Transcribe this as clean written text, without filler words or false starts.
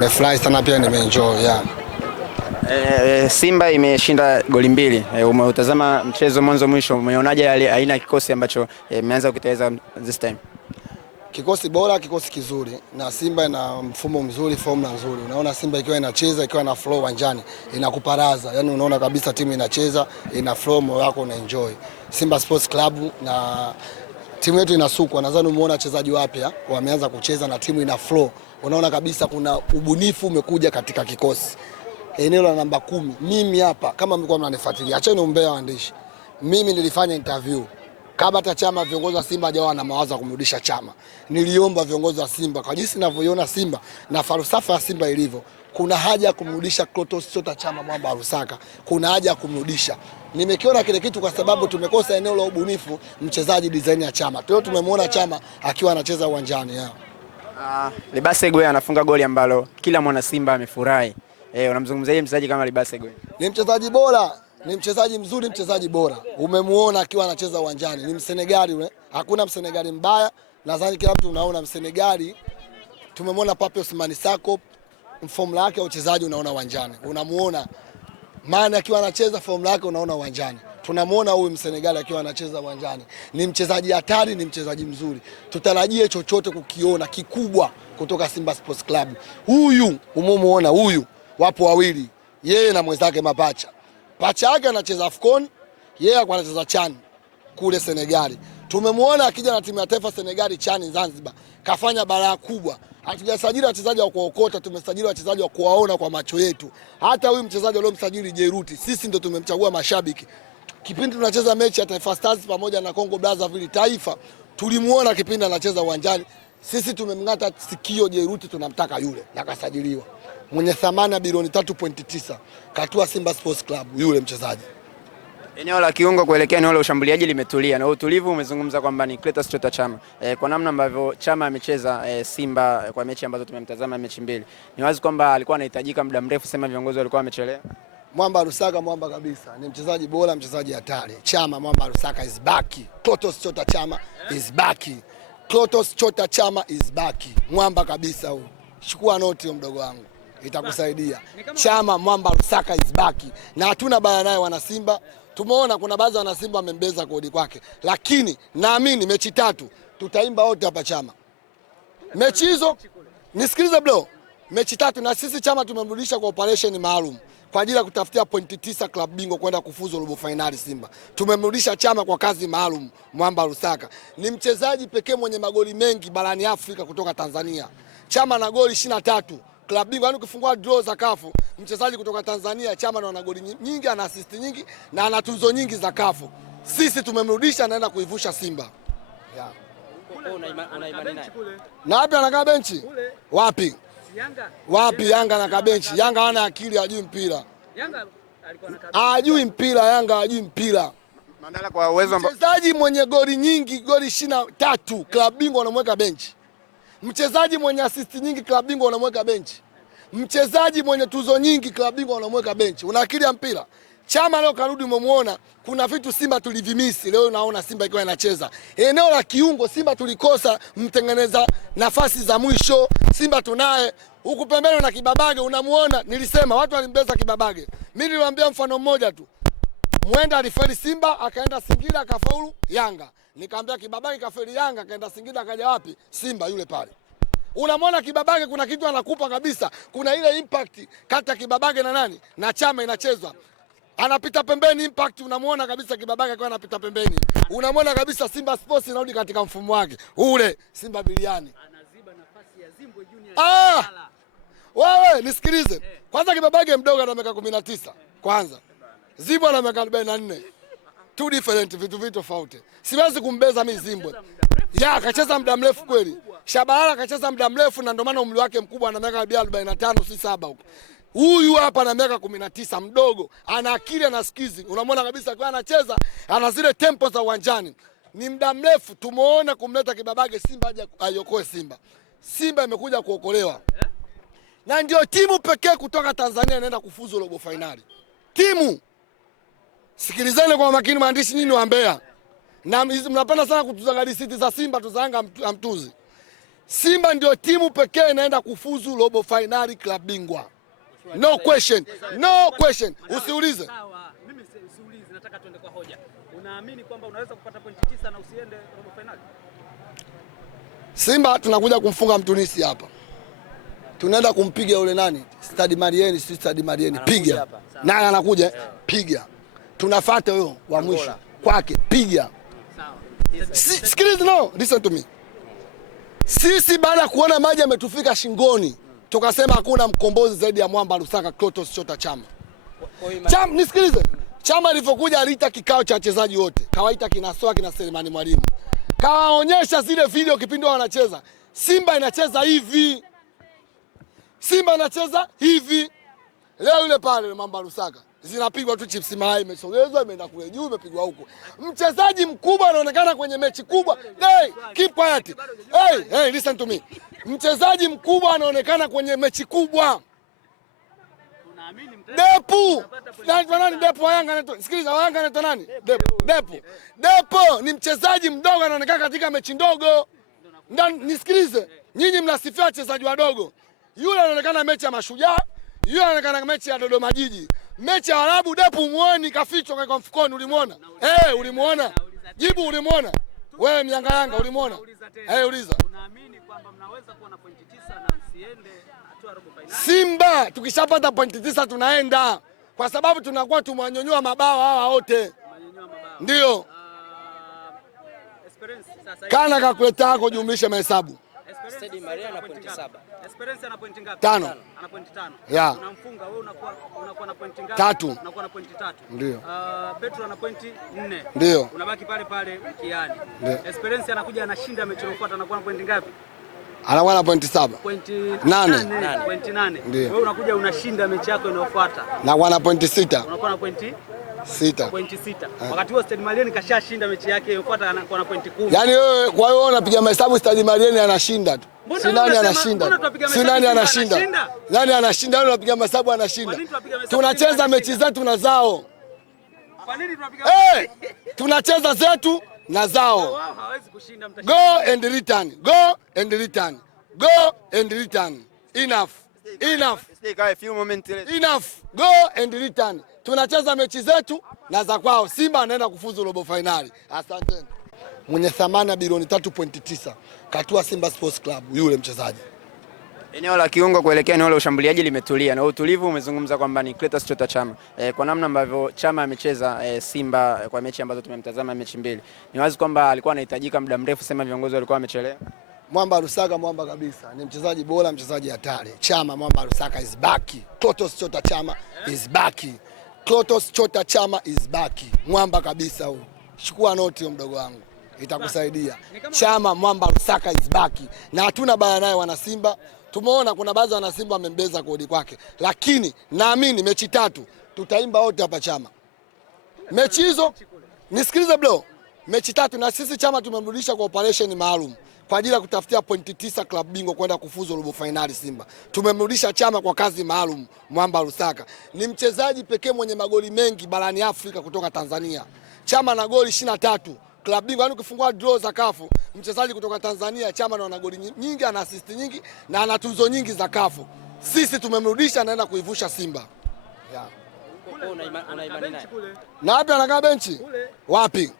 Nimefurahi sana pia nimeenjoy Simba imeshinda goli mbili. Umeutazama mchezo mwanzo mwisho, umeonaje aina ya kikosi ambacho imeanza kutengeneza this time? Kikosi bora, kikosi kizuri, na Simba ina mfumo mzuri, formula nzuri. Unaona Simba ikiwa inacheza, ikiwa na flow uwanjani, inakuparaza. Yaani unaona kabisa timu inacheza, ina flow, moyo wako una enjoy. Simba Sports Club na timu yetu inasukwa. Nadhani umeona wachezaji wapya wameanza kucheza na timu ina flow. Unaona kabisa kuna ubunifu umekuja katika kikosi. Eneo la namba 10. Mimi hapa kama mlikuwa mnanifuatilia, acheni umbea waandishi. Mimi nilifanya interview kabla hata Chama, viongozi wa Simba hajawa na mawazo ya kumrudisha Chama. Niliomba viongozi wa Simba kwa jinsi ninavyoiona Simba na falsafa ya Simba ilivyo, kuna haja ya kumrudisha Clatous Chota Chama Mwamba Lusaka. Kuna haja ya kumrudisha. Nimekiona kile kitu kwa sababu tumekosa eneo la ubunifu, mchezaji design ya Chama. Leo tumemwona Chama akiwa anacheza uwanjani Libase Gwe anafunga goli ambalo kila mwana Simba amefurahi. Unamzungumzaje mchezaji kama Libase Gwe? Ni mchezaji bora, ni mchezaji mzuri, mchezaji bora. Umemuona akiwa anacheza uwanjani. Ni Msenegali yule. Hakuna Msenegali mbaya. Nadhani kila mtu unaona Msenegali. Tumemwona Pape Ousmane Sako, formula yake ya uchezaji unaona uwanjani. Unamuona maana akiwa anacheza formula yake unaona uwanjani. Tunamuona huyu Msenegali akiwa anacheza uwanjani. Ni mchezaji hatari, ni mchezaji mzuri. Tutarajie chochote kukiona kikubwa kutoka Simba Sports Club. Huyu umemuona huyu, wapo wawili. Yeye na mwenzake mapacha. Pacha yake anacheza AFCON, yeye anacheza CHAN kule Senegali. Tumemwona akija na timu ya taifa Senegali CHAN Zanzibar. Kafanya balaa kubwa. Hatujasajili wachezaji wa kuokota, tumesajili wachezaji wa kuwaona kwa macho yetu. Hata huyu mchezaji aliyomsajili Jeruti, sisi ndio tumemchagua mashabiki. Kipindi tunacheza mechi ya Taifa Stars pamoja na Congo Brazzaville Taifa, tulimuona kipindi anacheza uwanjani. Sisi tumemngata sikio Jeruti, tunamtaka yule, na kasajiliwa. Mwenye thamani ya bilioni 3.9 katua Simba Sports Club yule mchezaji. Eneo la kiungo kuelekea eneo la ushambuliaji limetulia, na utulivu umezungumza kwamba ni Clatous Chota Chama. Kwa namna ambavyo Chama amecheza Simba kwa mechi ambazo tumemtazama mechi mbili, ni wazi kwamba alikuwa anahitajika muda mrefu, sema viongozi walikuwa wamechelewa. Mwamba Lusaka mwamba kabisa. Ni mchezaji bora, mchezaji hatari. Chama Mwamba Lusaka is back. Clatous Chota Chama is back. Clatous Chota Chama is back. Mwamba kabisa huyu. Chukua noti mdogo wangu. Itakusaidia. Chama Mwamba Lusaka is back. Na hatuna baya naye wana Simba. Tumeona kuna baadhi ya wana Simba wamembeza kodi kwake. Lakini naamini mechi 3 tutaimba wote hapa Chama. Mechi hizo nisikilize bro. Mechi 3 na sisi Chama tumemrudisha kwa operation maalum kwa ajili ya kutafutia pointi 9 klabu bingwa kwenda kufuzu robo finali Simba. Tumemrudisha Chama kwa kazi maalum. Mwamba Lusaka ni mchezaji pekee mwenye magoli mengi barani Afrika kutoka Tanzania. Chama na goli 23 klabu bingwa, yani ukifungua draw za CAF, mchezaji kutoka Tanzania Chama na goli nyingi, ana assist nyingi na ana tuzo nyingi za CAF. Sisi tumemrudisha, anaenda kuivusha Simba. Na wapi anakaa benchi? Wapi? Wapi Yanga anakaa benchi? Yanga hana akili, hajui mpira. Yanga alikuwa anakaa. Hajui mpira, Yanga hajui mpira. Mandala kwa uwezo mchezaji mwenye goli nyingi, goli 23, klabu bingwa unamweka benchi. Mchezaji mwenye assist nyingi, klabu bingwa unamweka benchi. Mchezaji mwenye tuzo nyingi, klabu bingwa unamweka benchi. Una akili ya mpira? Chama leo karudi, umemuona kuna vitu Simba tulivimisi. Leo naona Simba ikiwa inacheza. Eneo la kiungo Simba tulikosa mtengeneza nafasi za mwisho. Simba tunaye huku pembeni na Kibabage, unamuona. Nilisema watu walimbeza Kibabage. Mimi niliwaambia mfano mmoja tu. Mwenda alifeli Simba, akaenda Singida akafaulu Yanga. Nikamwambia Kibabage kafeli Yanga, akaenda Singida akaja wapi? Simba yule pale. Unamwona Kibabage kuna kitu anakupa kabisa. Kuna ile impact kati ya Kibabage na nani? Na Chama inachezwa. Anapita pembeni, impact unamuona kabisa Kibabage kwa anapita pembeni. Unamuona kabisa Simba Sports inarudi katika mfumo wake. Ule Simba biliani. Anaziba nafasi ya Zimbwe Junior. Wewe nisikilize. Kwanza Kibabage mdogo ana miaka 19. Kwanza. Zimbwe ana miaka 44. Two different vitu tofauti. Siwezi kumbeza mimi Zimbwe. Akacheza muda mrefu kweli. Shabalala akacheza muda mrefu na ndio maana umri wake mkubwa, ana miaka 45 si 7 huko. Huyu hapa na miaka 19 mdogo, ana akili, ana skizi. Unamwona kabisa kwa anacheza, ana zile tempo za uwanjani. Ni muda mrefu tumeona kumleta Kibabage Simba aje aiokoe Simba. Simba imekuja kuokolewa. Na ndio timu pekee kutoka Tanzania inaenda kufuzu robo finali. Timu. Sikilizeni kwa makini maandishi nyinyi wa Mbeya. Na mnapenda sana kutuzanga risiti za Simba tuzanga amtuzi. Simba ndio timu pekee inaenda kufuzu robo finali klabu bingwa. No question. No question. Usiulize. Sawa, mimi siulize, nataka tuende kwa hoja. Unaamini kwamba unaweza kupata pointi 9 na usiende robo finali? Simba tunakuja kumfunga Mtunisi hapa. Tunaenda kumpiga yule nani? Stade Malien, si Stade Malien. Piga. Nani anakuja? Piga. Tunafuata huyo wa mwisho kwake. Piga. Sawa. Sikiliza, no, listen to me. Sisi baada ya kuona maji yametufika shingoni, tukasema hakuna mkombozi zaidi ya Mwamba Lusaka Clatous Chota Chama. Nisikilize. Chama alivyokuja aliita kikao cha wachezaji wote. Kawaita kina Soa, kina Selemani Mwalimu. Kawaonyesha zile video kipindi wanacheza. Simba inacheza hivi. Simba inacheza hivi. Leo yule pale Mwamba Lusaka. Zinapigwa tu chips mayai, imesogezwa imeenda kule juu, imepigwa huko. Mchezaji mkubwa anaonekana kwenye mechi kubwa. Hey, keep quiet. Hey, listen to me. Mchezaji mkubwa anaonekana kwenye mechi kubwa. Depu. Nani Depu wa Yanga anaitwa? Sikiliza, wa Yanga anaitwa nani? Depu ni mchezaji mdogo anaonekana katika mechi ndogo. Nisikilize. Nyinyi mnasifia wachezaji wadogo. Yule anaonekana mechi ya Mashujaa, yule anaonekana mechi ya Dodoma Jiji. Mechi ya Arabu Depu muone kafichwa kwa mfukoni, ulimuona? Ulimuona? Jibu, ulimuona? Wewe mianga Yanga ulimuona? Uliza. Unaamini kwamba mnaweza kuwa na pointi 9 na msiende hatua robo finali? Simba tukishapata pointi 9 tunaenda. Kwa sababu tunakuwa tumwanyonyoa mabao hawa wote. Ndio. Kana kalkuleta yako jumlisha mahesabu. Stade Malien ana pointi 7. Esperance ana pointi ngapi? 5. Ana pointi 5. Yeah. Unamfunga wewe, unakuwa na pointi ngapi? 3. Unakuwa na pointi 3. Ndio. Petro ana pointi 4. Ndio. Unabaki pale pale mkiani. Ndio. Esperance anakuja anashinda mechi inayofuata, anakuwa na pointi ngapi? Anakuwa na pointi 7. Pointi 8. Pointi 8. Wewe unakuja unashinda mechi yako inayofuata. Anakuwa na pointi 6. Unakuwa na pointi 6. Pointi 6. Wakati huo Stade Malien kashashinda mechi yake inayofuata, anakuwa na pointi 10. Yaani wewe, kwa hiyo unapiga mahesabu Stade Malien anashinda tu. Si nani anashinda? Si nani anashinda? Nani anashinda? Wewe unapiga mahesabu anashinda. Tunacheza mechi zetu na zao. Kwa nini tunapiga? Tunacheza zetu na zao. Hawezi kushinda, mtashinda. Go and return. Go and return. Go and return. Enough. Enough. Enough. Go and return. Tunacheza mechi zetu na za kwao. Simba anaenda kufuzu robo finali. Asante. Mwenye thamani ya bilioni 3.9 katua Simba Sports Club yule mchezaji. Eneo la kiungo kuelekea eneo la ushambuliaji limetulia na utulivu umezungumza kwamba ni Clatous Chota Chama. Kwa namna ambavyo Chama amecheza Simba kwa mechi ambazo tumemtazama mechi mbili. Ni wazi kwamba alikuwa anahitajika muda mrefu, sema viongozi walikuwa wamechelewa. Mwamba Lusaka mwamba kabisa. Ni mchezaji bora, mchezaji hatari. Chama Mwamba Lusaka is back. Clatous Chota Chama is back. Clatous Chota Chama is back. Mwamba kabisa huyo. Chukua noti hiyo mdogo wangu. Itakusaidia. Chama Mwamba Lusaka is back. Na hatuna baya naye wana Simba. Tumeona kuna baadhi wana Simba wamembeza kodi kwake. Lakini naamini mechi 3 tutaimba wote hapa Chama. Mechi hizo nisikilize bro. Mechi 3 na sisi Chama tumemrudisha kwa operation maalum kwa ajili ya kutafutia pointi 9 klabu bingwa kwenda kufuzu robo finali Simba. Tumemrudisha Chama kwa kazi maalum. Mwamba Lusaka ni mchezaji pekee mwenye magoli mengi barani Afrika kutoka Tanzania. Chama na goli 23 klabu bingwa, yani ukifungua draw za CAF mchezaji kutoka Tanzania Chama ana goli nyingi, ana assist nyingi na ana tuzo nyingi za CAF. Sisi tumemrudisha naenda kuivusha Simba. Yeah. Una imani naye? Na wapi anakaa benchi? Wapi?